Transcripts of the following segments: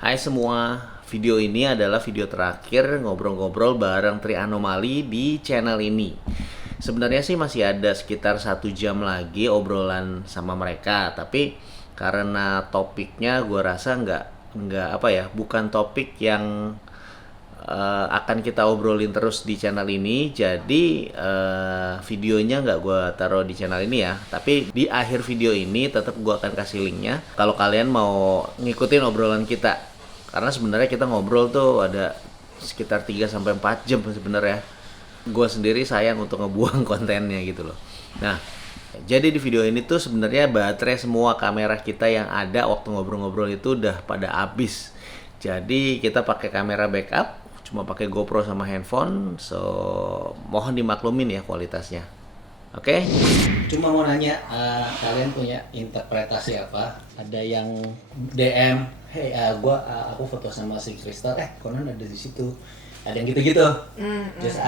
Hai semua, video ini adalah video terakhir ngobrol-ngobrol bareng Tri Anomali di channel ini. Sebenarnya sih masih ada sekitar 1 jam lagi obrolan sama mereka, tapi karena topiknya gue rasa bukan topik yang akan kita obrolin terus di channel ini. Jadi videonya nggak gue taruh di channel ini ya, tapi di akhir video ini tetap gue akan kasih linknya kalau kalian mau ngikutin obrolan kita. Karena sebenarnya kita ngobrol tuh ada sekitar 3-4 jam sebenarnya. Gue sendiri sayang untuk ngebuang kontennya gitu loh. Nah, jadi di video ini tuh sebenarnya baterai semua kamera kita yang ada waktu ngobrol-ngobrol itu udah pada habis. Jadi kita pakai kamera backup, cuma pakai GoPro sama handphone. So, mohon dimaklumin ya kualitasnya. Oke? Cuma mau nanya, kalian punya interpretasi apa? Ada yang DM, hey, aku foto sama si Crystal, Conan ada di situ. Ada yang gitu-gitu. Just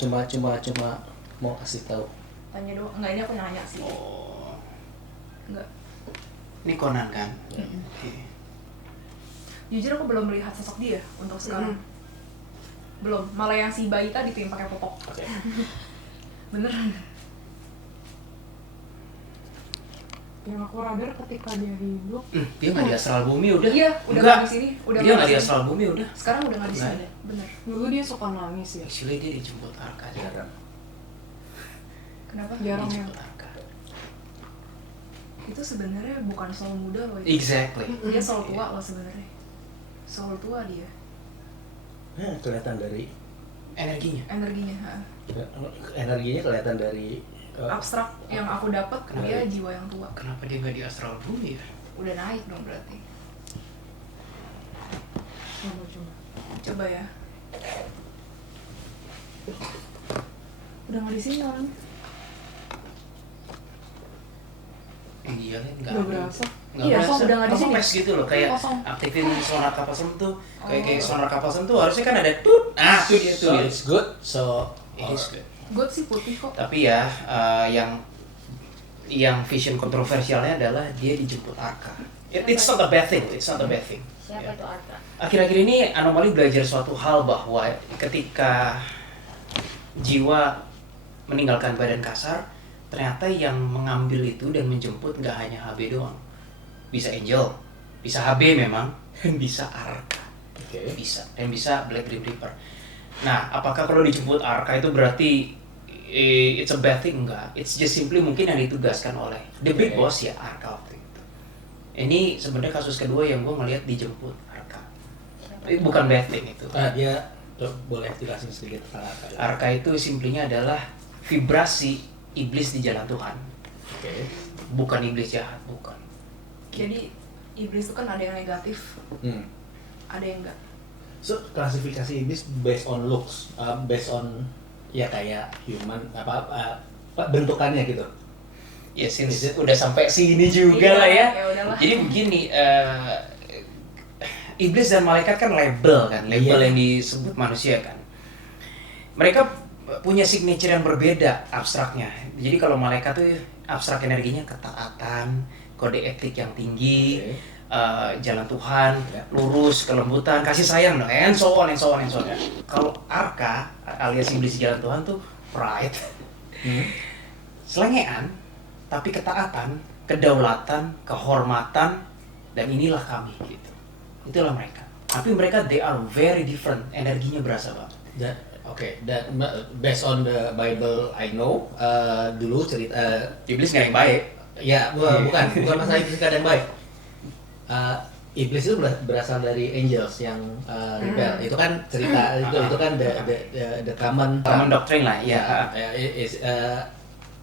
cuma mau kasih tahu. Tanya doang. Enggak, ini aku nanya sih. Oh, Enggak. Ini Conan kan? Oke. Jujur aku belum melihat sosok dia untuk sekarang. Belum. Malah yang si bayi tadi tuh yang pakai popok. Oke. Beneran. Yang aku radar ketika dia hidup. Dia nggak di astral bumi udah? Iya, udah Enggak. nggak di sini. Udah Dia nggak di di sini. astral bumi udah? Sekarang udah nggak di sini. Nggak. Bener. Dulu dia suka nangis ya. Actually dia dijemput Arka jarang. Kenapa? Jarang ya. Dijemput Arka. Itu sebenarnya bukan soul muda loh itu. Exactly. Dia soul tua loh sebenarnya. Soul tua dia. Kelihatan dari Energinya. Energinya. energinya kelihatan dari Abstrak yang aku dapat Kenapa? dia jiwa yang tua. Kenapa dia nggak di astral bumi ya? Udah naik dong berarti. Coba. Coba ya. Udah nggak di sini orang. Iya kan nggak Udah ada. berasa. Nggak Iya, berasa. kok udah nggak di Langsung sini? flash gitu loh, kayak Kosong. aktifin sonar kapal sem tuh. Kayak Oh. sonar kapal sem tuh harusnya kan ada tut. Ah, tuh dia so tuh. it's good. So It is good. God sih putih kok. Tapi ya yang vision kontroversialnya adalah dia dijemput Arka. It's not a bad thing. It's not a bad thing. Siapa Ya. itu Arka? Akhir-akhir ini Anomali belajar suatu hal bahwa ketika jiwa meninggalkan badan kasar, ternyata yang mengambil itu dan menjemput nggak hanya HB doang. Bisa Angel, bisa HB memang, dan bisa Arka. oke. Bisa, dan bisa Black Grim Reaper. Nah, apakah kalau dijemput Arka itu berarti it's a bad thing? Enggak. It's just simply mungkin yang ditugaskan oleh The Big Oke. Boss ya, Arka waktu itu. Ini sebenarnya kasus kedua yang gue ngelihat dijemput Arka. Tapi bukan bad thing itu. Dia boleh jelasin sedikit tentang apa? Arka itu simplinya adalah vibrasi iblis di jalan Tuhan. Oke. Bukan iblis jahat, bukan. Jadi iblis itu kan ada yang negatif, ada yang enggak. So klasifikasi iblis based on looks, based on ya kayak human bentukannya gitu. Ya, since udah sampai sini juga Iya, lah ya. ya udahlah. Jadi begini, iblis dan malaikat kan label kan, label Iya. yang disebut manusia kan. Mereka punya signature yang berbeda abstraknya. Jadi kalau malaikat tuh abstrak energinya ketaatan, kode etik yang tinggi, Oke. jalan Tuhan, Ya. lurus, kelembutan, kasih sayang, no, and so on. Kalau Arka alias iblis di jalan Tuhan tuh pride, selengean, tapi ketaatan, kedaulatan, kehormatan, dan inilah kami gitu. Itulah mereka. Tapi mereka they are very different, energinya berasa banget. Dan based on the Bible I know, dulu cerita Iblis nggak yang baik. ya bukan masalah iblis nggak ada yang baik. Iblis itu berasal dari angels yang rebel. Itu kan cerita itu kan the common Doktrin lah, ya.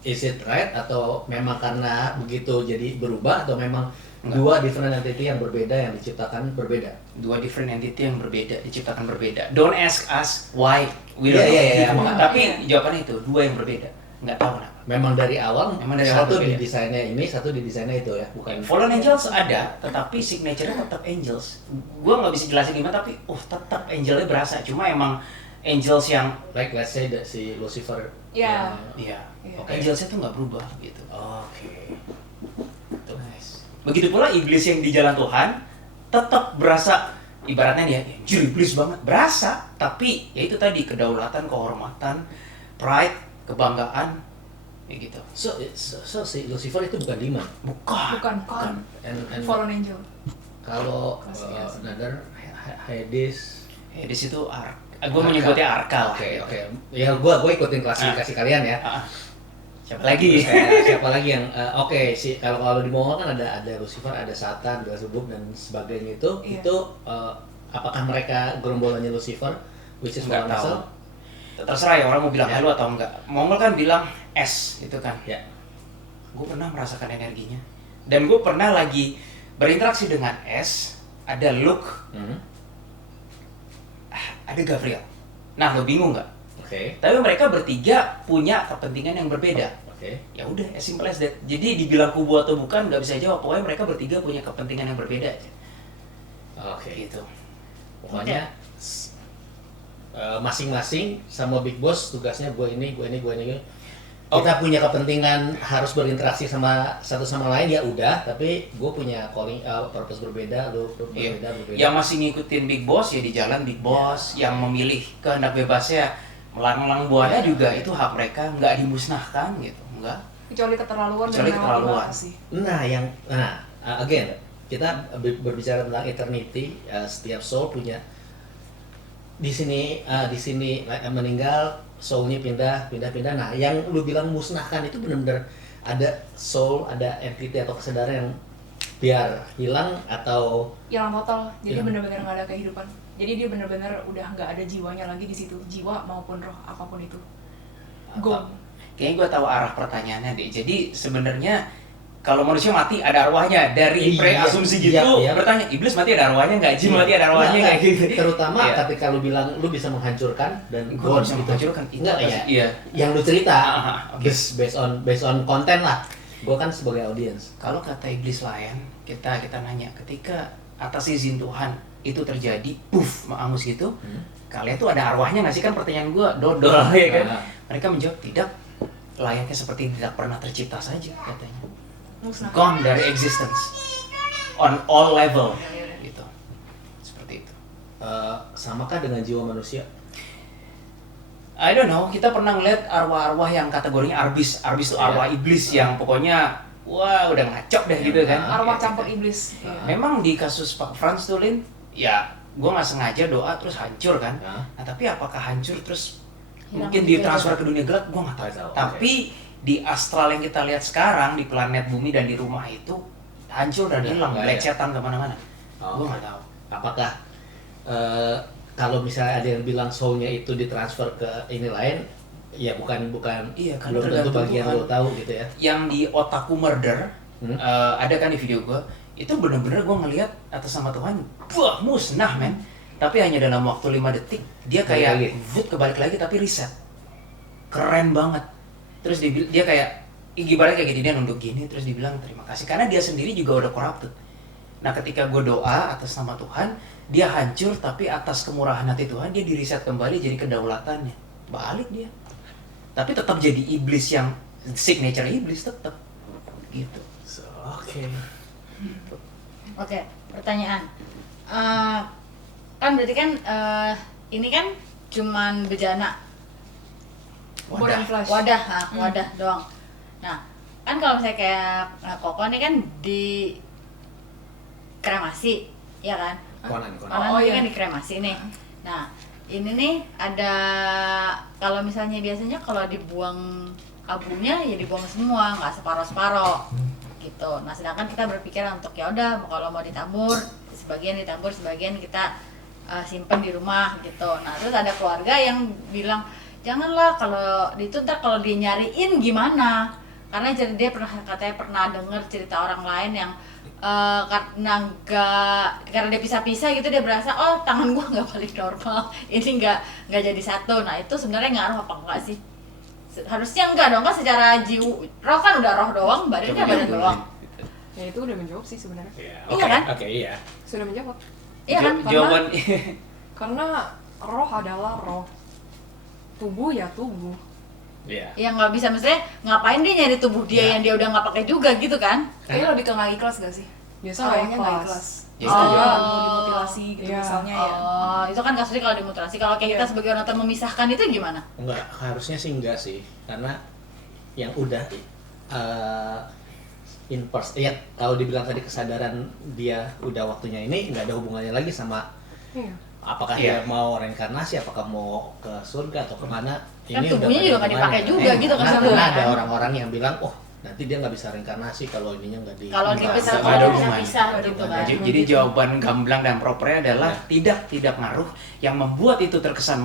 is it right atau memang karena begitu jadi berubah atau memang Enggak. dua different entity yang berbeda yang diciptakan berbeda? Dua different entity yang berbeda, diciptakan berbeda. Don't ask us why, we don't Iya, know. iya. Tapi jawabannya itu, dua yang berbeda. Nggak tahu kenapa. Memang dari awal Memang dari awal satu berbeda. didesainnya ini, satu didesainnya itu ya, bukan. Fallen Angels ada, tetapi signature-nya tetap Angels. Gua nggak bisa jelasin gimana, tapi tetap Angelnya berasa. Cuma emang Angels yang, Like let's say si Lucifer. Iya. iya, Iya. Angelsnya tuh nggak berubah gitu. Oke. Tuh. Begitu pula iblis yang di jalan Tuhan tetap berasa ibaratnya dia anjir iblis banget, berasa, tapi ya itu tadi kedaulatan, kehormatan, pride, kebanggaan, kayak gitu. So si Lucifer itu bukan demon. Bukan. And Fallen angel. kalau Klasifikasi. another Hades. Hades itu gue menyebutnya arka lah. Oke. Ya gue ikutin klasifikasi kalian ya. Siapa lagi? Siapa lagi yang si kalau di Mongol kan ada Lucifer, ada Satan, Beelzebub dan sebagainya itu Iya. apakah mereka gerombolannya Lucifer which is Nggak fallen tahu. angel? Terserah ya orang mau bilang Ya. halu atau enggak. Mongol kan bilang es itu kan. Ya. Gue pernah merasakan energinya. Dan gue pernah lagi berinteraksi dengan es. Ada Luke, ada Gabriel. Nah, lo bingung nggak? Oke. Tapi mereka bertiga punya kepentingan yang berbeda. Oke. Ya udah, as simple as that. Jadi dibilang kubu atau bukan nggak bisa jawab. Pokoknya mereka bertiga punya kepentingan yang berbeda aja. Oke. Gitu. Pokoknya masing-masing sama Big Boss tugasnya gue ini. Kita punya kepentingan harus berinteraksi sama satu sama lain ya udah, tapi gue punya calling purpose berbeda, lu Iya. berbeda. Yang masih ngikutin Big Boss ya di jalan Big Boss. Yang memilih kehendak bebasnya melanglang buana juga itu hak mereka, nggak dimusnahkan gitu, nggak. Kecuali keterlaluan Kecuali dan keterlaluan. apa sih. Again kita berbicara tentang eternity, setiap soul punya di sini meninggal soulnya pindah. Nah, yang lu bilang musnahkan itu benar-benar ada soul, ada entity atau kesadaran yang biar hilang atau Hilang total. Jadi Hilang. benar-benar nggak ada kehidupan. Jadi dia benar-benar udah nggak ada jiwanya lagi di situ. Jiwa maupun roh apapun itu. Gone. Kayaknya gue tahu arah pertanyaannya deh. Jadi sebenarnya kalau manusia mati ada arwahnya, dari Iya, preasumsi gitu iya. bertanya iblis mati ada arwahnya nggak, jin mati ada arwahnya nggak gitu. Terutama Iya. ketika lu bilang lu bisa menghancurkan dan Gue gone bisa gitu. menghancurkan itu Enggak apa ya. sih? Iya. Yang lu cerita Oke. based on konten lah. Gua kan sebagai audiens. Kalau kata iblis lain, kita nanya ketika atas izin Tuhan itu terjadi, puff, mengangus gitu, kalian tuh ada arwahnya nggak sih, kan pertanyaan gue dodol ya kan? Ah. Mereka menjawab tidak, layaknya seperti tidak pernah tercipta saja katanya. Musnah. Gone dari existence on all level gitu, seperti itu. Samakah dengan jiwa manusia? I don't know, kita pernah ngeliat arwah-arwah yang kategorinya arbis tuh arwah iblis yang pokoknya wah udah ngacok deh gitu kan. Arwah campur iblis. Iya. Memang di kasus Pak Franz tuh Lin, ya gue nggak sengaja doa terus hancur kan. Hah? Nah tapi apakah hancur terus Hilang mungkin gitu ditransfer aja. ke dunia gelap, gue nggak tahu. Nggak tahu, Tapi di astral yang kita lihat sekarang di planet bumi dan di rumah itu hancur dan Nggak, hilang, nggak belesetan kemana-mana. Oh, Gue oke. nggak tahu. Apakah kalau misalnya ada yang bilang soulnya itu ditransfer ke ini lain, ya bukan Iya, kan belum tentu tergantung bagian Tuhan. lo tahu gitu ya. Yang di Otaku Murder Hmm? ada kan di video gue, itu bener-bener gue ngelihat atas nama Tuhan, wah musnah men. Tapi hanya dalam waktu 5 detik dia Balik lagi. kayak kebalik lagi tapi reset. Keren banget. Terus dia kayak ibaratnya kayak gini, dia nunduk gini terus dibilang terima kasih karena dia sendiri juga udah corrupted. Nah ketika gue doa atas nama Tuhan, dia hancur tapi atas kemurahan hati Tuhan dia di-reset kembali jadi kedaulatannya. Balik dia. Tapi tetap jadi iblis yang signature iblis tetap gitu. So, oke. Oke, pertanyaan. Kan berarti kan ini kan cuman bejana Body and flash. wadah doang. Nah, kan kalau misalnya kayak Koko ini kan di kremasi, ya kan? Konan. Konan Oh, ini iya. kan di kremasi nih. Nah, ini nih ada kalau misalnya biasanya kalau dibuang abunya ya dibuang semua, nggak separoh-separoh gitu. Nah, sedangkan kita berpikir untuk ya udah kalau mau ditabur, sebagian kita simpen di rumah gitu. Nah, terus ada keluarga yang bilang janganlah kalau itu ntar kalau dia nyariin gimana? Karena dia katanya pernah dengar cerita orang lain yang karena dia pisah-pisah gitu dia berasa oh tangan gua nggak balik normal, ini nggak jadi satu. Nah itu sebenarnya ngaruh apa enggak sih? Harusnya enggak dong kan, secara jiwa roh kan udah roh doang, badan kan badan doang. Ya itu udah menjawab sih sebenarnya. Iya kan? Oke, iya. Sudah menjawab. Iya kan? Jawaban Karena roh adalah roh. Tubuh ya tubuh. Iya. Ya nggak bisa, maksudnya ngapain dia nyari tubuh dia Ya. yang dia udah nggak pakai juga gitu kan? Kayaknya lebih ke nggak ikhlas gak sih? Biasa Awalnya nggak nggak ikhlas. Ya, Misalnya Oh. mau dimutilasi gitu Iya. misalnya ya. Oh, itu kan kasusnya kalau dimutilasi. Kalau kayak kita Iya. sebagai orang tua memisahkan itu gimana? Enggak, harusnya sih enggak sih. Karena yang udah ya kalau dibilang tadi kesadaran dia udah waktunya ini, nggak ada hubungannya lagi sama Iya. apakah Iya. dia mau reinkarnasi, apakah mau ke surga atau kemana. Kan udah tubuhnya nggak ada juga nggak dipakai hubungannya. juga gitu kan Karena sebenarnya ada kan. orang-orang yang bilang, oh nanti dia nggak bisa reinkarnasi kalau ininya nggak di. Kalau nggak dipisah, nggak ada kalau hubungan. bisa gitu Nggak kan. ada. Jadi jawaban gamblang dan propernya adalah tidak ngaruh. Yang membuat itu terkesan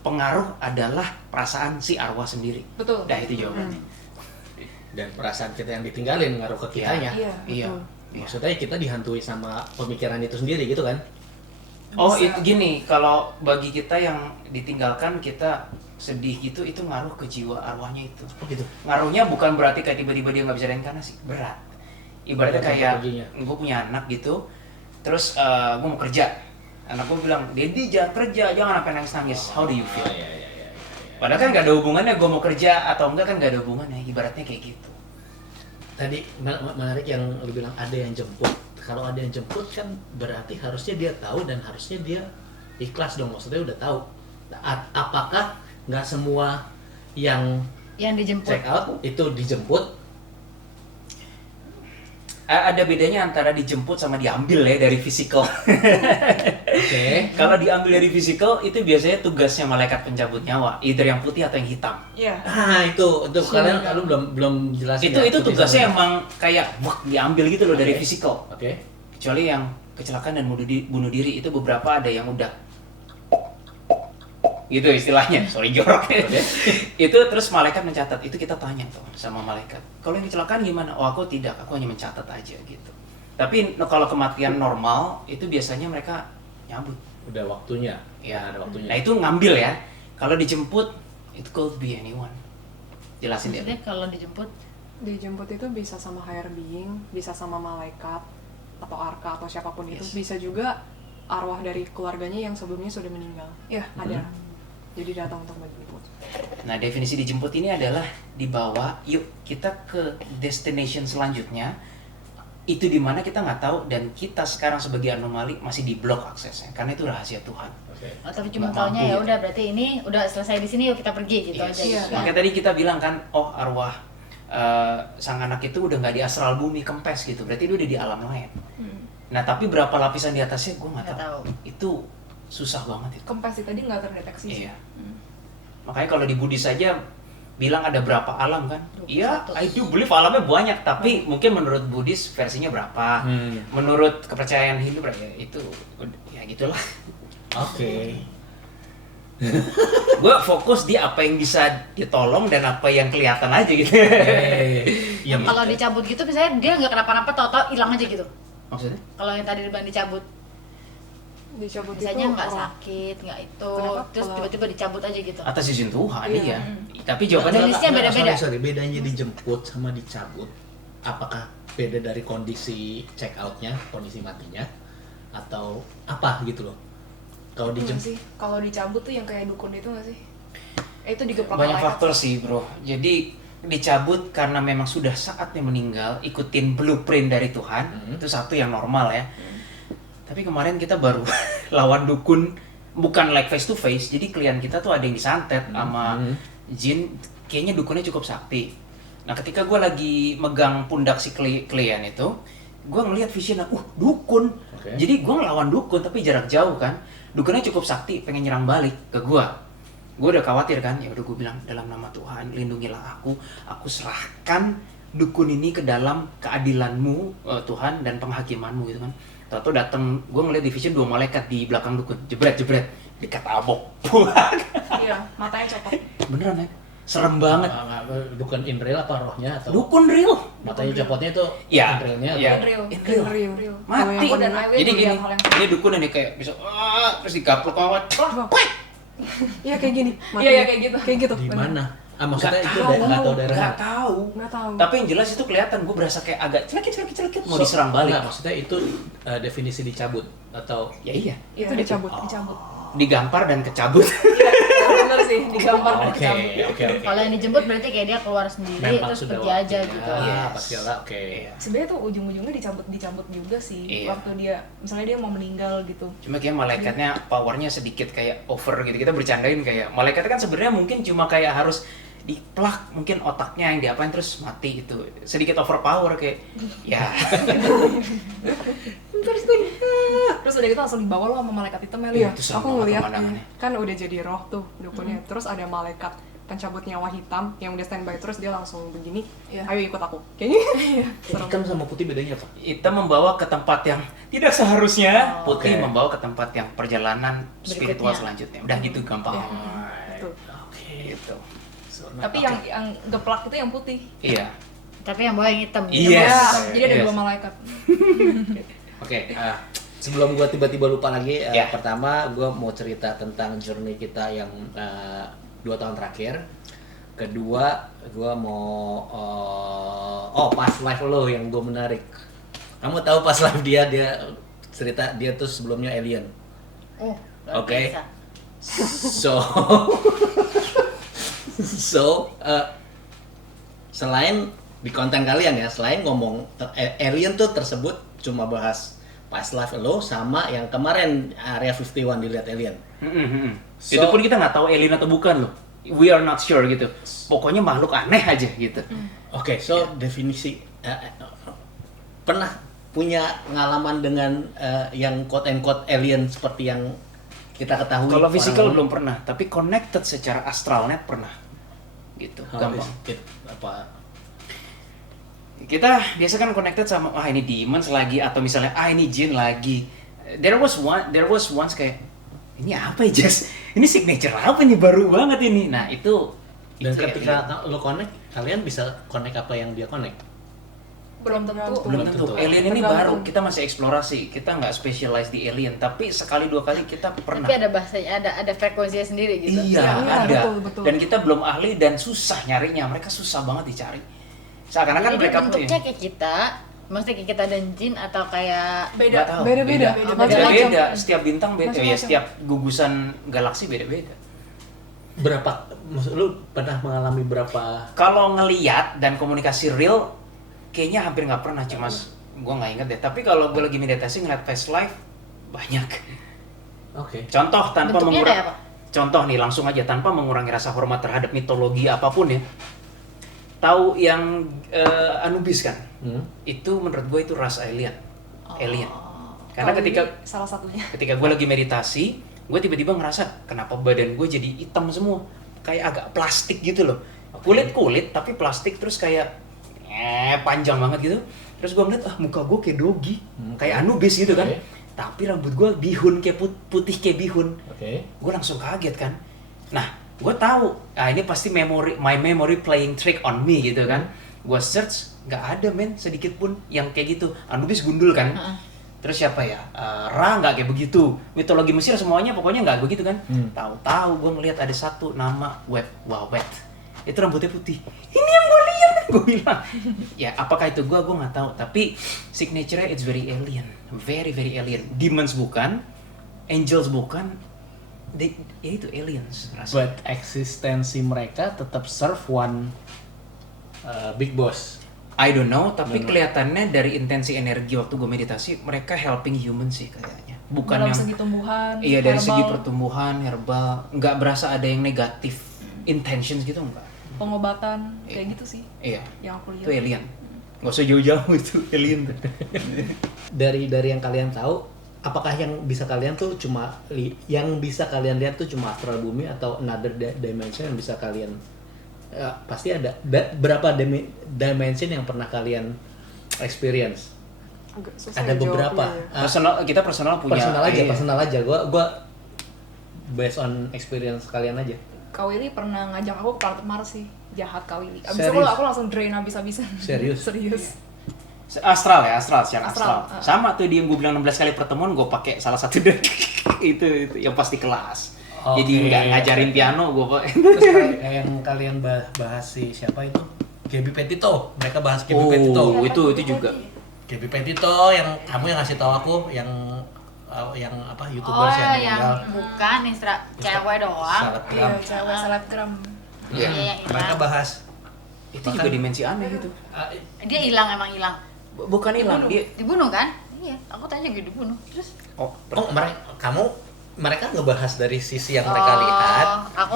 pengaruh adalah perasaan si arwah sendiri. Betul. Nah itu jawabannya. Dan perasaan kita yang ditinggalin ngaruh ke kitanya. Iya. Iya. Maksudnya kita dihantui sama pemikiran itu sendiri gitu kan? Oh Bisa. itu gini, kalau bagi kita yang ditinggalkan kita sedih gitu, itu ngaruh ke jiwa arwahnya itu. Oh gitu. Ngaruhnya bukan berarti kayak tiba-tiba dia nggak bisa reinkarnasi, berat. Ibaratnya Berat kayak baginya. gue punya anak gitu, terus gue mau kerja, anak gue bilang, Dedi jangan kerja, jangan sampai nangis-nangis. How do you feel? Iya. Padahal kan nggak ada hubungannya gue mau kerja atau enggak, kan nggak ada hubungannya. Ibaratnya kayak gitu. Tadi menarik yang lu bilang ada yang jemput. Kalau ada yang jemput kan berarti harusnya dia tahu dan harusnya dia ikhlas dong. Maksudnya udah tahu. Apakah nggak semua yang Yang dijemput. check out itu dijemput? Ada bedanya antara dijemput sama diambil ya dari fisikal. Oke. Kalau diambil dari fisikal itu biasanya tugasnya malaikat pencabut nyawa, either yang putih atau yang hitam. Iya. Ah itu kalian lu belum jelasin. Itu ya, putih tugasnya sama- emang kayak diambil gitu loh dari Oke. fisikal. Oke. Kecuali yang kecelakaan dan bunuh diri itu beberapa ada yang udah gitu istilahnya, sorry jorok. Itu terus malaikat mencatat, itu kita tanya tuh sama malaikat, kalau yang kecelakaan gimana? Oh aku tidak, aku hanya mencatat aja gitu. Tapi kalau kematian normal itu biasanya mereka nyabut. Udah waktunya. Ya, ada waktunya. nah itu ngambil ya. Kalau dijemput, it could be anyone. Jelasin dia. Maksudnya kalau dijemput, Dijemput itu bisa sama higher being, bisa sama malaikat atau arka atau siapapun itu, Yes. bisa juga arwah dari keluarganya yang sebelumnya sudah meninggal. Iya. Ada. Jadi datang untuk menjemput. Nah, definisi dijemput ini adalah dibawa, yuk kita ke destination selanjutnya. Itu di mana kita nggak tahu, dan kita sekarang sebagai anomali masih diblok aksesnya karena itu rahasia Tuhan. Oke. oh, tapi cuma Nggak taunya mampu ya gitu. udah berarti ini udah selesai di sini, yuk kita pergi gitu Yes. aja. Iya. Gitu kan. Makanya tadi kita bilang kan, oh arwah sang anak itu udah nggak di astral bumi kempes gitu, berarti dia udah di alam lain. Nah, tapi berapa lapisan di atasnya gue nggak Nggak tahu. tahu. Itu susah banget itu. Kempes sih tadi nggak terdeteksi sih. Iya. Makanya kalau di Buddhis saja bilang ada berapa alam kan? 21. Iya, I do believe alamnya banyak, tapi mungkin menurut Buddhis versinya berapa? Menurut kepercayaan Hindu berapa? Ya, itu ya gitulah. Oke. Gue fokus di apa yang bisa ditolong dan apa yang kelihatan aja gitu. Iya. Kalau dicabut gitu misalnya dia nggak kenapa-napa, tau-tau hilang aja gitu. Maksudnya? Kalau yang tadi dibilang dicabut, Dicabut misalnya itu nggak arwah. sakit, nggak itu, Kenapa? terus Kalau- tiba-tiba dicabut aja gitu. Atas izin Tuhan, Iya. iya. Tapi jawabannya Jenisnya beda-beda. Sorry, bedanya dijemput sama dicabut. Apakah beda dari kondisi check outnya, kondisi matinya, atau apa gitu loh? Kalau Itu nggak dijemput, sih? Kalau dicabut tuh yang kayak dukun itu nggak sih? Itu digeplak banyak malaikat. faktor sih, Bro. Jadi dicabut karena memang sudah saatnya meninggal, ikutin blueprint dari Tuhan. Itu satu yang normal ya. Tapi kemarin kita baru lawan dukun, bukan like face to face. Jadi klien kita tuh ada yang disantet sama jin. Kayaknya dukunnya cukup sakti. Nah, ketika gue lagi megang pundak si klien itu, gue ngelihat vision, dukun. Oke. Jadi gue ngelawan dukun tapi jarak jauh kan. Dukunnya cukup sakti, pengen nyerang balik ke gue. Gue udah khawatir kan, ya udah gue bilang dalam nama Tuhan lindungilah aku serahkan dukun ini ke dalam keadilanmu Tuhan dan penghakimanmu gitu kan. Tahu datang, gue ngeliat di vision 2 malaikat di belakang dukun, jebret dikatabok. Iya, matanya copot. Beneran ya, serem banget. bukan in real apa rohnya atau Dukun real. matanya copotnya itu Ya, in realnya ya. atau Real. In real. Real. Mati. Aku dan Aiwe Jadi tuh gini, lihat hal yang sama. ini dukun ini kayak bisa terus digaplok awat. Iya kayak gini. Iya, iya, kayak gitu. Kayak gitu. di bener. mana? Maksudnya Nggak itu tahu, nggak tahu daerahnya. nggak tahu. Nggak tahu. Tapi yang jelas itu kelihatan gue berasa kayak agak celekit mau diserang balik. Nggak, maksudnya itu definisi dicabut atau Ya iya, Iya, Itu dicabut. Dicabut. digampar dan kecabut. Bener bener sih, digambar dan Oke, dicabut. oke. Kalau yang dijemput berarti kayak dia keluar sendiri Memang terus sudah pergi aja waktunya. gitu. Ah, pasti lah, oke. Sebenarnya tuh ujung-ujungnya dicabut juga sih. Iya. Waktu dia, misalnya dia mau meninggal gitu. Cuma kayak malaikatnya powernya sedikit kayak over gitu. Kita bercandain kayak malaikatnya kan sebenarnya mungkin cuma kayak harus diplak mungkin otaknya yang diapain terus mati itu. Sedikit overpower kayak ya. Terus udah gitu langsung dibawa lo sama malaikat hitam ya. Iya, Itu serem aku banget ngeliat pemandangannya. kan udah jadi roh tuh dukunnya. Terus ada malaikat pencabut nyawa hitam yang udah standby, terus dia langsung begini, Iya. ayo ikut aku. Kayaknya Hitam sama putih bedanya apa? Kita membawa ke tempat yang tidak seharusnya. Oh. Putih Oke. membawa ke tempat yang perjalanan spiritual Berikutnya. selanjutnya. Udah gitu gampang. Betul. Oke. Gitu. Tapi yang geplak itu yang putih. Iya. Tapi yang bawa yang hitam. Yes. Ya, jadi ada Yes. 2 malaikat. Oke, sebelum gua tiba-tiba lupa lagi, Ya. pertama gua mau cerita tentang journey kita yang 2 tahun terakhir. Kedua, gua mau past life lo yang gua menarik. Kamu tahu past life dia cerita dia tuh sebelumnya alien. Oh, luar Oke. biasa. So, selain di konten kalian ya, selain ngomong alien tuh tersebut cuma bahas past life lo sama yang kemarin Area 51 dilihat alien. So- Itu pun kita nggak tahu alien atau bukan loh. We are not sure gitu. Pokoknya makhluk aneh aja gitu. Oke, so definisi pernah punya pengalaman dengan yang quote and quote alien seperti yang kita ketahui. Kalau physical orang- belum pernah, tapi connected secara astralnet pernah. Gitu, How gampang. is it? Apa? Kita biasa kan connected sama ini demons lagi atau misalnya ini jin lagi. There was once kayak ini apa ya Jess? Ini signature apa nih baru banget ini. Nah, itu Dan itu ketika alien. lo connect, kalian bisa connect apa yang dia connect? Belum tentu. Belum tentu. tentu. Alien ini Tergantung. baru, kita masih eksplorasi. Kita nggak specialize di alien, tapi sekali 2 kali kita pernah. Tapi ada bahasanya, ada frekuensinya sendiri gitu. Iya, Iya, ada. betul. Dan kita belum ahli dan susah nyarinya. Mereka susah banget dicari. Seakan-akan Jadi mereka bentuknya kayak kita, maksudnya kayak kita dan jin atau kayak Beda. Nggak tahu. Beda-beda. Macam-macam. Beda-beda. Setiap bintang beda. Ya, Macam-macam. setiap gugusan galaksi beda-beda. Berapa? Maksud lu pernah mengalami berapa? Kalau ngeliat dan komunikasi real, kayaknya hampir nggak pernah. Cuma gue nggak inget deh. Tapi kalau gue lagi meditasi ngeliat past life, banyak. Oke. Contoh tanpa bentuknya kayak apa? Contoh nih langsung aja tanpa mengurangi rasa hormat terhadap mitologi apapun ya. Tahu yang Anubis kan? Itu menurut gue itu ras alien. Alien. Karena Kalau ketika ini salah satunya. gue lagi meditasi, gue tiba-tiba ngerasa kenapa badan gue jadi hitam semua, kayak agak plastik gitu loh. Kulit tapi plastik terus kayak panjang banget gitu. Terus gue ngeliat muka gue kayak dogi, kayak Anubis gitu kan. Oke. Tapi rambut gue bihun kayak putih kayak bihun. Oke. Gue langsung kaget kan. Nah, gue tahu, ini pasti my memory playing trick on me gitu kan. Gue search, nggak ada men sedikit pun yang kayak gitu. Anubis gundul kan. Terus siapa ya? Ra nggak kayak begitu. Mitologi Mesir semuanya pokoknya nggak begitu kan. Tahu-tahu gue ngeliat ada satu nama Wawet. Itu rambutnya putih. Ini yang gue lihat, gue bilang. Ya apakah itu gue nggak tahu. Tapi signature-nya it's very alien, very alien. Demons bukan, angels bukan. Ya itu aliens. Rasanya. But eksistensi mereka tetap serve one big boss. I don't know, tapi Don't know. kelihatannya dari intensi energi waktu gue meditasi, mereka helping human sih kayaknya. Bukan Dalam yang segi tumbuhan, iya dari segi herbal, pertumbuhan, herbal, nggak berasa ada yang negatif intentions gitu enggak. pengobatan, kayak gitu sih Iya, yang aku itu lihat. alien. Nggak usah jauh-jauh itu alien tuh. Dari yang kalian tahu, apakah yang bisa kalian tuh cuma yang bisa kalian lihat tuh cuma astral bumi atau another dimension yang bisa kalian pasti ada berapa dimension yang pernah kalian experience? Agak susah Ada jawabnya beberapa. ya. Kita personal punya. Personal aja. Gua based on experience kalian aja. Kak Willy pernah ngajak aku ke planet Mars sih, jahat Kak Willy. Abis itu Serius? aku langsung drain abis-abisan. Serius? Serius. Astral secara Astral, astral. Sama tuh dia yang gue bilang 16 kali pertemuan gue pakai salah satu deck itu yang pasti kelas. Jadi Oke. nggak ngajarin piano gue pak. Terus kayak yang kalian bahas si siapa itu? Gaby Petito. Mereka bahas Gaby Petito. itu juga. Gaby Petito yang kamu yang ngasih tahu aku yang yang apa Oh YouTubers yang yang meninggal. bukan cewek doang. Selebgram. Iya, cewek selebgram. Iya yang Mereka hilang. bahas Itu juga dimensi aneh gitu. Dia hilang emang hilang. Bukan hilang, dia Dibunuh kan? Iya, aku tanya juga dibunuh. Terus mereka ngebahas dari sisi yang mereka lihat. Aku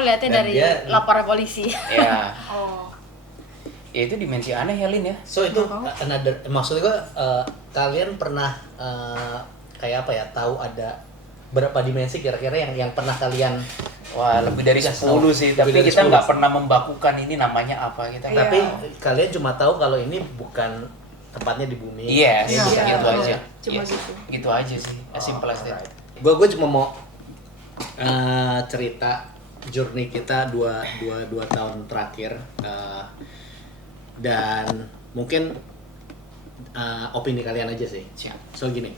lihatnya Dan dari dia- laporan polisi. ya. Oh. Ya itu dimensi aneh ya Lin ya. So itu another, maksudnya gua kalian pernah kayak apa ya, tahu ada berapa dimensi kira-kira yang pernah kalian Wah, lebih dari 10 sih, Lebih tapi dari kita 10. nggak pernah membakukan ini namanya apa kita. Iya. tapi kalian cuma tahu kalau ini bukan tempatnya di bumi. Yes, Iya, gitu iya. aja. Cuma Yes. gitu. Gitu aja sih, as simple as that. Gue cuma mau cerita journey kita dua tahun terakhir, dan mungkin opini kalian aja sih. Siap. So gini.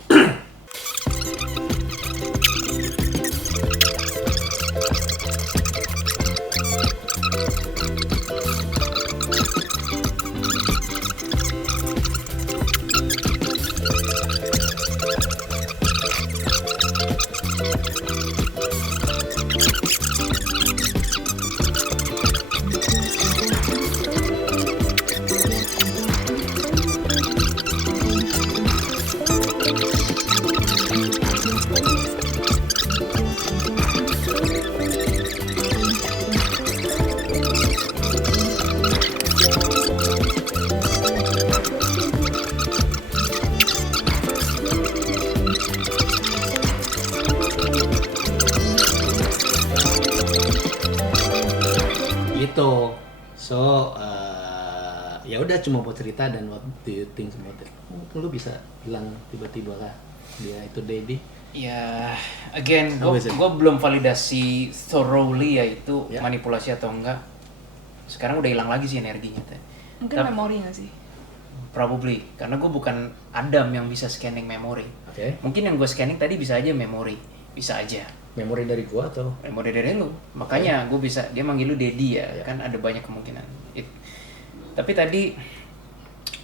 Gitu. So ya udah cuma mau cerita, dan what do you think about it? Lu bisa bilang tiba-tiba lah dia itu Daddy. Ya, again, How is it? gue belum validasi thoroughly ya itu Ya. manipulasi atau enggak. Sekarang udah hilang lagi sih energinya. Mungkin Tapi- memori nggak sih? Probably, karena gue bukan Adam yang bisa scanning memori. Oke. Mungkin yang gue scanning tadi bisa aja memori, bisa aja. Memori dari gua atau Memori dari lu, makanya gue bisa, dia manggil lu Daddy ya, Ya. kan ada banyak kemungkinan. Tapi tadi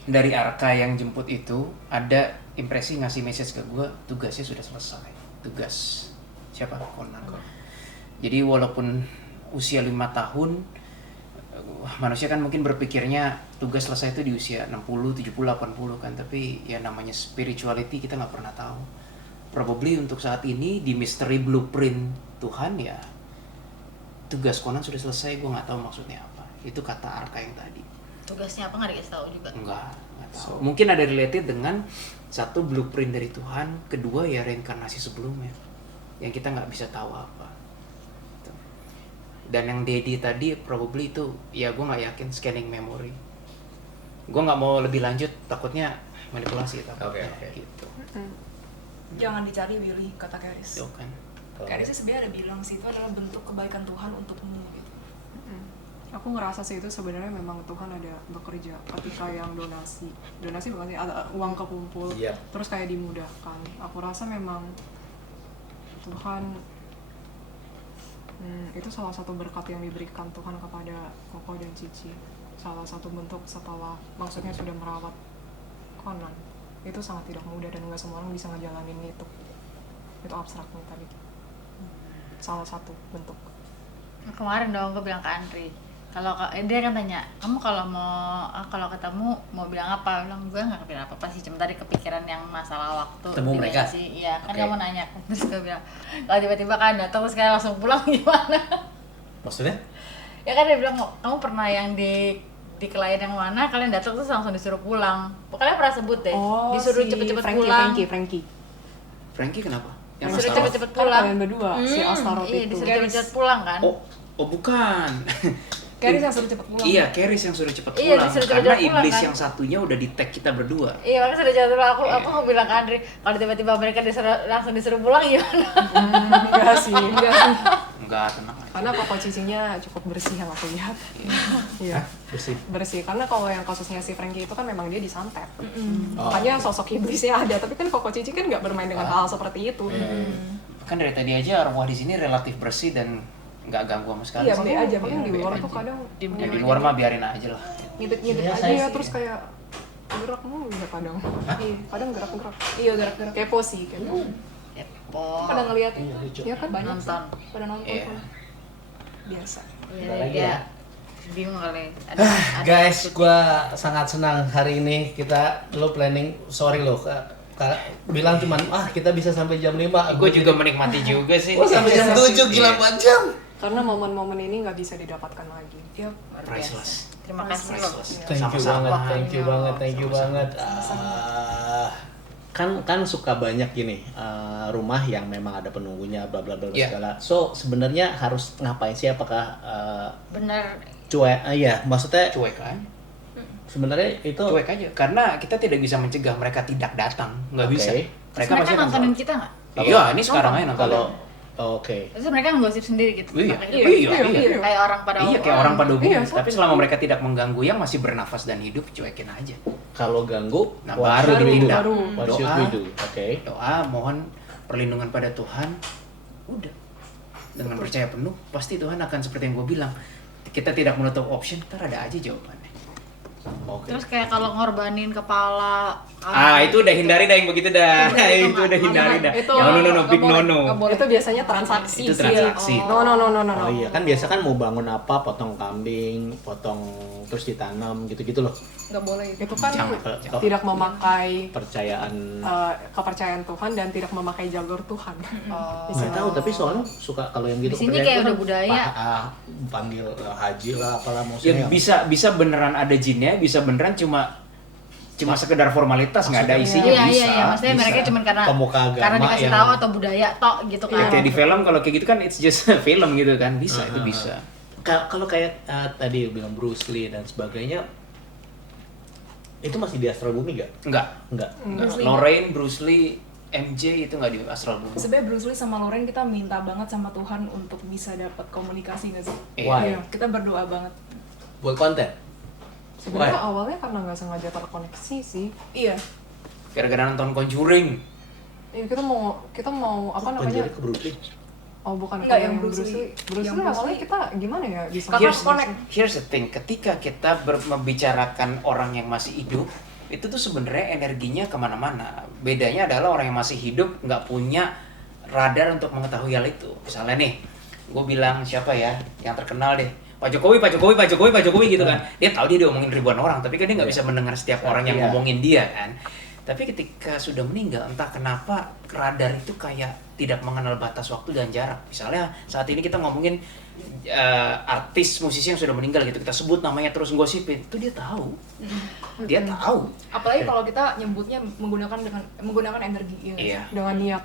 dari Arka yang jemput itu ada impresi ngasih message ke gue, tugasnya sudah selesai. Tugas siapa? Conan. Jadi walaupun usia 5 tahun, manusia kan mungkin berpikirnya tugas selesai itu di usia 60, 70, 80 kan, tapi ya namanya spirituality kita nggak pernah tahu. Probably untuk saat ini di mystery blueprint Tuhan ya tugas Conan sudah selesai, gue nggak tahu maksudnya apa. Itu kata Arka yang tadi. Tugasnya apa nggak dikasih tahu juga. Nggak tahu. Mungkin ada related dengan satu blueprint dari Tuhan, kedua ya reinkarnasi sebelumnya yang kita nggak bisa tahu apa. Gitu. Dan yang Daddy tadi probably itu ya gue nggak yakin scanning memory. Gue nggak mau lebih lanjut, takutnya manipulasi takutnya. Oke. Gitu. Jangan dicari Willy, kata Keris. Itu kan. Keris sih sebenarnya ada bilang sih itu adalah bentuk kebaikan Tuhan untukmu gitu. Aku ngerasa sih itu sebenarnya memang Tuhan ada bekerja ketika yang donasi bukan sih, ada uang kekumpul, Iya. terus kayak dimudahkan. Aku rasa memang Tuhan itu salah satu berkat yang diberikan Tuhan kepada Koko dan Cici. Salah satu bentuk setelah maksudnya sudah merawat Conan. Itu sangat tidak mudah dan nggak semua orang bisa ngejalanin itu. Itu abstraknya tadi. Salah satu bentuk. Kemarin dong gue bilang ke Andri, dia kan tanya, kamu kalau ketemu mau bilang apa? Bilang gue nggak kepikiran apa sih, cuma tadi kepikiran yang masalah waktu. Ketemu mereka? Sih, iya kan Oke. kamu nanya, terus gue bilang kalau tiba-tiba kan datang terus kayak langsung pulang gimana? maksudnya? Ya kan dia bilang kamu pernah yang di klien yang mana kalian datang terus langsung disuruh pulang. Pokoknya pernah sebut deh, disuruh si cepet-cepet Frankie, pulang. Frankie. Frankie kenapa? Yang Disuruh Astaroth? cepet-cepet Kan pulang. kalian berdua, si Astaroth Iya, itu. disuruh cepet-cepet pulang kan. Oh bukan. Keris yang suruh cepet pulang. Iya, Keris yang suruh cepet Iya, pulang. disuruh Karena cepet-cepet pulang, iblis kan? yang satunya udah di tag kita berdua. Iya, makanya sudah jatuh aku mau bilang ke Andri, kalau tiba-tiba mereka langsung disuruh pulang gimana? Enggak sih. Enggak, tenang aja. Karena Koko Cicinya cukup bersih yang aku lihat. Iya. Bersih. Karena kalau yang kasusnya si Frankie itu kan memang dia disantet. Makanya sosok iblisnya ada, tapi kan Koko Cici kan nggak bermain dengan hal seperti itu. Kan dari tadi aja arwah di sini relatif bersih dan nggak ganggu sama sekali. Iya, sih. be aja. Bahkan Iya, di be luar aja. tuh kadang Ya di luar mah biarin aja lah. ngintip-ngintip Iya, aja saya ya, sih. terus kayak gerak mulu ya kadang. Iya. Kadang gerak-gerak. Iya, gerak-gerak. Kepo sih, kepo. Kepo. Pada ngeliat Iya, lucu. Ya kan banyak Nonton. sih. Pada nonton. Iya. kan. Biasa. Iya, Lagi dia ya. bingung kali. Guys, gua sangat senang hari ini lo planning, sorry lo, bilang cuman kita bisa sampai jam 5. Gue juga menikmati juga sih. Gua sampai jam 7, gila 4 jam. Karena momen-momen ini nggak bisa didapatkan lagi. Yap. Luar Priceless. biasa. Terima kasih loh. Priceless. Thank you Sama-sama. banget, thank you banget, thank you banget. Kan suka banyak gini rumah yang memang ada penunggunya bla bla bla Iya. segala. So sebenarnya harus ngapain sih? Apakah Bener. cuek? Iya, maksudnya Cuek kan? sebenarnya itu Cuek aja. Karena kita tidak bisa mencegah mereka tidak datang. Nggak Oke. bisa. Mereka pasti akan nontonin selalu. kita nggak? Iya, ini sekarang aja nonton. kalau oke. Terus mereka ngegosip sendiri gitu. Iya, Makanya iya, kita iya. kayak orang pada Iya, kayak umumnya. orang pada umumnya. Iya, Tapi selama mereka tidak mengganggu yang masih bernafas dan hidup, cuekin aja. Kalau ganggu, Nah, what baru should we do? ditindak. What should Doa. we do? Oke. Doa, mohon perlindungan pada Tuhan. Udah. Dengan percaya penuh, pasti Tuhan akan seperti yang gue bilang. Kita tidak menutup option, ntar ada aja jawabannya. Oke. Terus kayak kalau ngorbanin kepala. Itu udah hindari dah yang begitu dah. Itu udah hindari dah. Itu No, big nggak boleh, no. nggak boleh. Itu biasanya transaksi Itu sih. transaksi. No. Oh iya, kan biasa kan mau bangun apa, potong kambing, potong terus ditanam gitu-gitu loh. Nggak boleh itu. Itu kan Jangan. tidak memakai Percayaan. kepercayaan Tuhan dan tidak memakai jalur Tuhan. Oh. Nggak tahu, tapi soalnya suka kalau yang gitu Di sini kepercayaan kayak itu udah kan, budaya. panggil haji lah apalah Ya maksudnya. bisa beneran ada jinnya, bisa beneran cuma sekedar formalitas, nggak ada isinya, Iya, bisa. iya. Maksudnya bisa. mereka cuma karena Pemuka agama karena dikasih yang- tahu atau budaya tok gitu Ya, kan. kayak di film kalau kayak gitu kan it's just film gitu kan, bisa itu bisa. Kalau kayak tadi bilang Bruce Lee dan sebagainya, itu masih di astral bumi gak? Enggak. Enggak. Bruce Lee. Lorraine, Bruce Lee, MJ itu nggak di astral bumi. Sebenarnya Bruce Lee sama Lauren kita minta banget sama Tuhan untuk bisa dapat komunikasi nggak sih? Why? Iya. Kita berdoa banget. Buat konten. Sebenarnya Why? awalnya karena nggak sengaja terkoneksi sih. Iya. Gara-gara nonton Conjuring. Ya, kita mau apa namanya? Penjara ke Bruce Lee. Oh bukan Enggak, kalau yang Bruce Lee. Bruce Yang Lee Bruce awalnya Lee. kita gimana ya bisa Kakak Here's, connect. here's the thing, ketika kita membicarakan orang yang masih hidup, itu tuh sebenarnya energinya kemana-mana. Bedanya adalah orang yang masih hidup nggak punya radar untuk mengetahui hal itu. Misalnya nih, gue bilang siapa ya yang terkenal deh, Pak Jokowi gitu kan. Dia tahu dia diomongin ribuan orang, tapi kan dia nggak bisa mendengar setiap orang yang Iya. ngomongin dia kan. Tapi ketika sudah meninggal, entah kenapa radar itu kayak tidak mengenal batas waktu dan jarak. Misalnya saat ini kita ngomongin artis musisi yang sudah meninggal gitu, kita sebut namanya terus gosipin, itu dia tahu. Dia tahu. Apalagi kalau kita nyebutnya menggunakan energi. Iya. dengan niat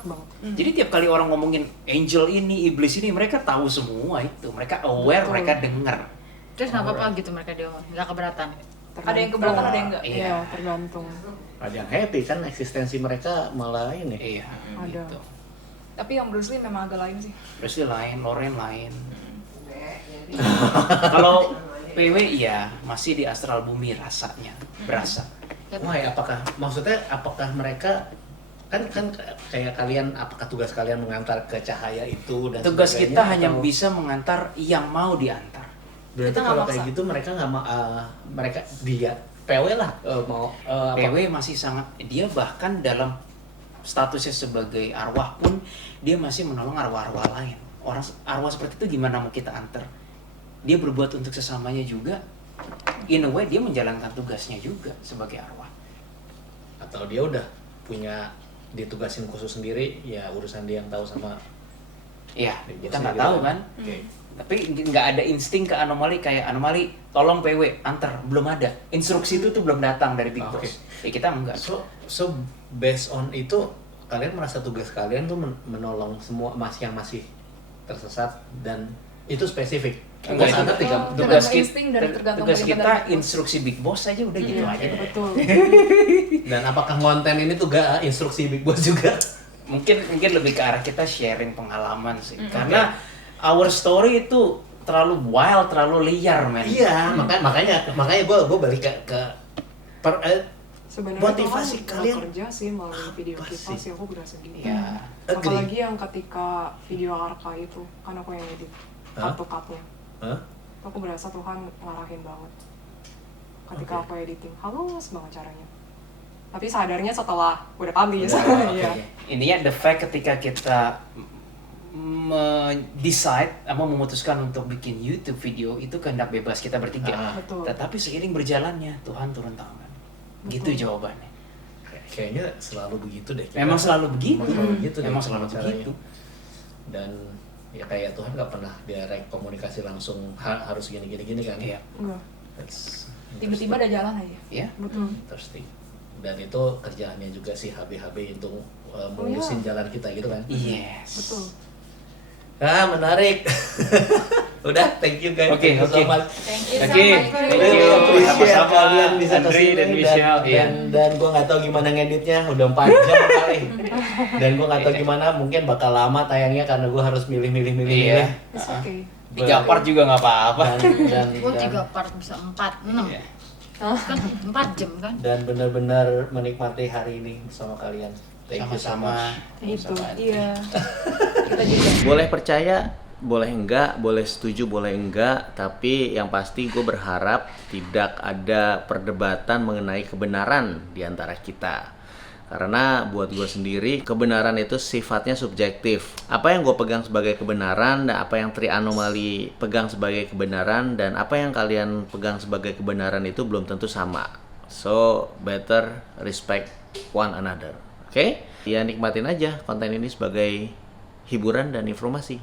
banget. Jadi tiap kali orang ngomongin angel ini, iblis ini, mereka tahu semua itu. Mereka aware, Betul. mereka dengar. Terus nggak apa-apa gitu mereka diomong, nggak keberatan. Ada yang keberatan, ada yang enggak. Iya. Iya, tergantung. Ada yang happy kan, eksistensi mereka malah ini. Iya. Ada. Gitu. Tapi yang Bruce Lee memang agak lain sih. Bruce Lee lain, Lauren lain. Kalau PW iya masih di astral bumi rasanya, berasa. Wah, apakah mereka kan kayak kalian, apakah tugas kalian mengantar ke cahaya itu dan Tugas sebagainya, kita hanya atau- bisa mengantar yang mau diantar. Berarti Kita nggak kalau maksa. kayak gitu mereka nggak mau, mereka dia PW lah mau apa? PW masih sangat, dia bahkan dalam statusnya sebagai arwah pun dia masih menolong arwah-arwah lain. Orang arwah seperti itu gimana mau kita antar? Dia berbuat untuk sesamanya juga. In a way dia menjalankan tugasnya juga sebagai arwah. Atau dia udah punya ditugasin khusus sendiri, ya urusan dia yang tahu sama Iya, dia kita nggak sendiri tahu lah. kan. Oke. Tapi nggak ada insting ke anomali kayak anomali tolong PW antar, belum ada. Instruksi itu tuh belum datang dari Big Oke. Boss. Ya kita enggak. So based on itu kalian merasa tugas kalian tuh menolong semua yang masih tersesat dan itu spesifik. Enggak, Tugas Anda itu- tiga- Tergantung insting dari tergantung tugas perintah kita dari Big Boss. instruksi Big Boss aja udah gitu aja. Betul. Dan apakah konten ini tuh gak instruksi Big Boss juga? Mungkin lebih ke arah kita sharing pengalaman sih. Karena our story itu terlalu wild, terlalu liar, men. Iya, makanya gue balik ke Sebenarnya motivasi itu kan kalian kerja sih melalui video apa kita sih? sih aku berasa gitu. Iya. Apalagi yang ketika video Arka itu, kan aku yang edit Hah? cut-nya. Hah? Aku berasa Tuhan ngarahin banget. ketika aku editing. Halus banget caranya. Tapi sadarnya setelah udah publish. Iya. Intinya the fact ketika kita decide apa memutuskan untuk bikin YouTube video itu kehendak bebas kita bertiga. Betul. Tetapi seiring berjalannya Tuhan turun tangan. Gitu jawabannya. Kayaknya selalu begitu deh. Memang selalu begitu. Memang Memang selalu caranya. begitu. Dan ya kayak Tuhan nggak pernah direct komunikasi langsung harus gini kan. Iya. Enggak. That's Tiba-tiba ada jalan aja. Ya. Betul. interesting. Dan itu kerjaannya juga si HB untuk melurusin jalan kita gitu kan. Yes. Betul. Menarik. Udah, thank you guys. Oke, Thank you so oke. much. Thank you so Oke, much. thank Really you. appreciate Sama-sama, kalian bisa Andri kesini dan Michelle, iya. dan gue nggak tahu gimana ngeditnya, udah 4 jam kali. Dan gue nggak tahu gimana, mungkin bakal lama tayangnya karena gue harus milih. Iya. It's okay. 3 part juga nggak apa-apa. Gue 3 part bisa 4, 6. Iya. Kan 4 jam kan? Dan benar-benar menikmati hari ini bersama kalian. Thank you so Sama-sama. much. Itu. Iya. Kita juga. Boleh percaya, boleh enggak, boleh setuju, boleh enggak, tapi yang pasti gue berharap tidak ada perdebatan mengenai kebenaran di antara kita. Karena buat gue sendiri, kebenaran itu sifatnya subjektif. Apa yang gue pegang sebagai kebenaran, dan apa yang Tri Anomali pegang sebagai kebenaran, dan apa yang kalian pegang sebagai kebenaran itu belum tentu sama. So, better respect one another. Oke? Ya nikmatin aja konten ini sebagai hiburan dan informasi.